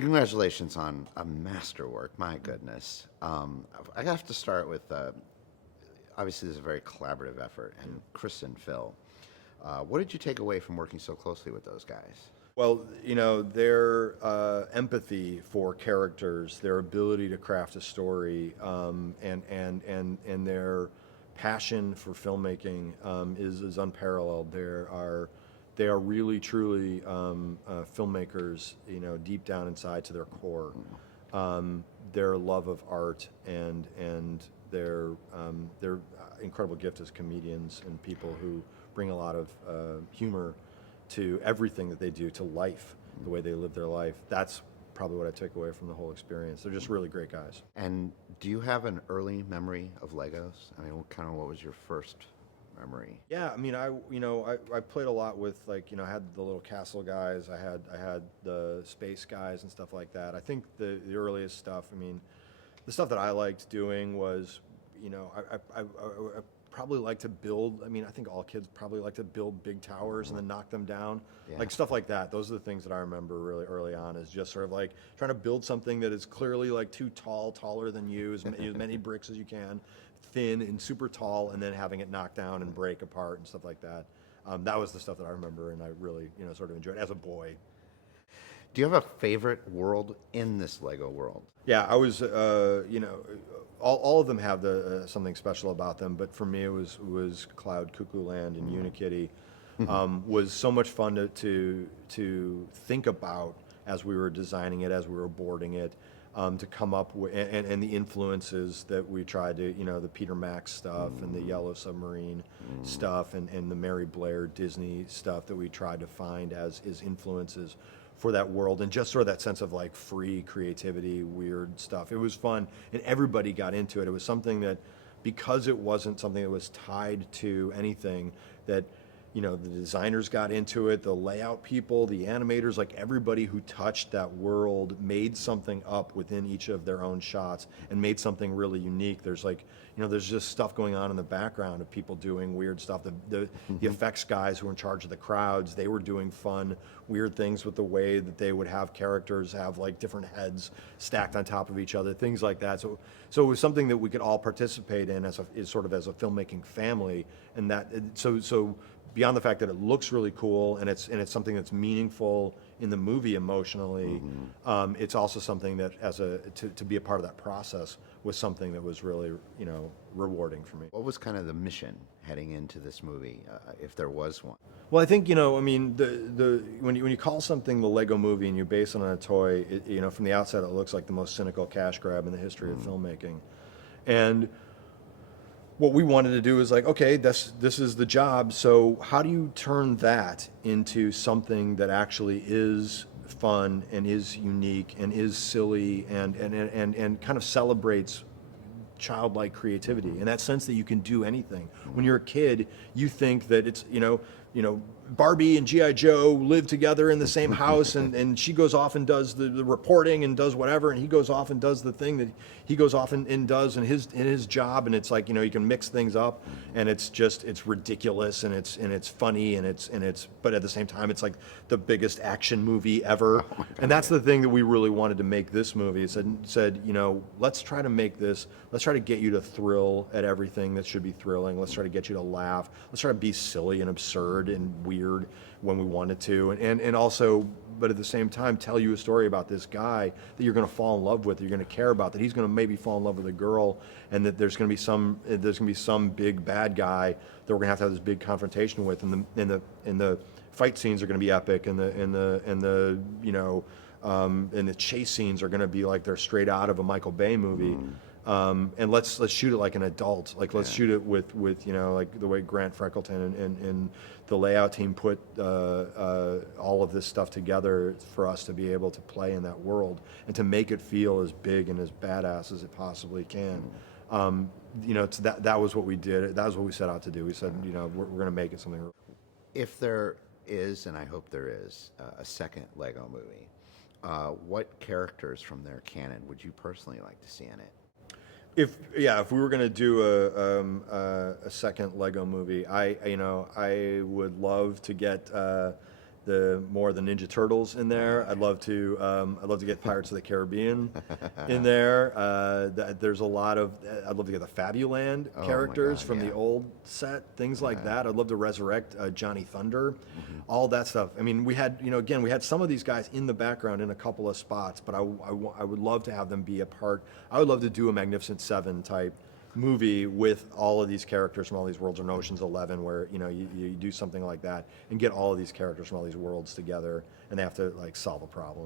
Congratulations on a masterwork. My goodness. I have to start with obviously, this is a very collaborative effort, and Chris and Phil. What did you take away from working so closely with those guys? Well, their empathy for characters, their ability to craft a story, and their passion for filmmaking is unparalleled. They are really truly filmmakers, deep down inside to their core. Their love of art and their incredible gift as comedians and people who bring a lot of humor to everything that they do, to life, the way they live their life. That's probably what I took away from the whole experience. They're just really great guys. And do you have an early memory of Legos? I mean, what was your first memory? Yeah, I mean, I played a lot with, like, I had the little castle guys, I had the space guys and stuff like that. I think the earliest stuff, I mean, the stuff that I liked doing was, I probably like to build. I mean, I think all kids probably like to build big towers and then knock them down, like stuff like that. Those are the things that I remember really early on, is just sort of like trying to build something that is clearly like too tall, taller than you, as many bricks as you can, thin and super tall, and then having it knock down and break apart and stuff like that. That was the stuff that I remember, and I really, sort of enjoyed as a boy. Do you have a favorite world in this Lego world? Yeah, I was, all of them have something special about them, but for me it was Cloud Cuckoo Land and Unikitty. Was so much fun to think about as we were designing it, as we were boarding it, to come up with, and the influences that we tried to, the Peter Max stuff and the Yellow Submarine stuff and the Mary Blair Disney stuff that we tried to find as influences for that world, and just sort of that sense of like free creativity, weird stuff. It was fun, and everybody got into it. It was something that, because it wasn't something that was tied to anything, that the designers got into it, the layout people, the animators, like everybody who touched that world made something up within each of their own shots and made something really unique. There's like, there's just stuff going on in the background of people doing weird stuff. The effects guys who were in charge of the crowds, they were doing fun, weird things with the way that they would have characters have like different heads stacked on top of each other, things like that. So it was something that we could all participate in as sort of as a filmmaking family, and that so beyond the fact that it looks really cool and it's something that's meaningful in the movie emotionally, it's also something that to be a part of that process was something that was really rewarding for me. What was kind of the mission heading into this movie, if there was one? Well, I think I mean, when you call something the Lego Movie and you base it on a toy, from the outset it looks like the most cynical cash grab in the history of filmmaking, and what we wanted to do is like, okay, this is the job. So how do you turn that into something that actually is fun and is unique and is silly and kind of celebrates childlike creativity in that sense that you can do anything. When you're a kid, you think that it's Barbie and G.I. Joe live together in the same house, and she goes off and does the reporting and does whatever, and he goes off and does the thing that he goes off and does in his job, and it's like, you can mix things up, and it's ridiculous, and it's funny, and it's but at the same time it's like the biggest action movie ever. And that's the thing that we really wanted to make this movie. It said let's try to make this, let's try to get you to thrill at everything that should be thrilling, let's try to get you to laugh, let's try to be silly and absurd and weird when we wanted to, and also, but at the same time, tell you a story about this guy that you're going to fall in love with, that you're going to care about, that he's going to maybe fall in love with a girl, and that there's going to be some big bad guy that we're going to have this big confrontation with, and the fight scenes are going to be epic, and the chase scenes are going to be like they're straight out of a Michael Bay movie. And let's shoot it like an adult. Like, let's shoot it with like the way Grant Freckleton and the layout team put all of this stuff together for us to be able to play in that world and to make it feel as big and as badass as it possibly can. That was what we did. That was what we set out to do. We said, we're going to make it something. If there is, and I hope there is, a second Lego movie, what characters from their canon would you personally like to see in it? If we were going to do a second Lego movie, I would love to get more of the Ninja Turtles in there. I'd love to get Pirates of the Caribbean in there. There's a lot of I'd love to get the Fabuland Oh my characters God, from yeah. the old set, things like that. I'd love to resurrect Johnny Thunder, all that stuff. I mean, we had again we had some of these guys in the background in a couple of spots, but I would love to have them be a part. I would love to do a Magnificent Seven type movie with all of these characters from all these worlds, or Ocean's 11, where you do something like that and get all of these characters from all these worlds together, and they have to like solve a problem.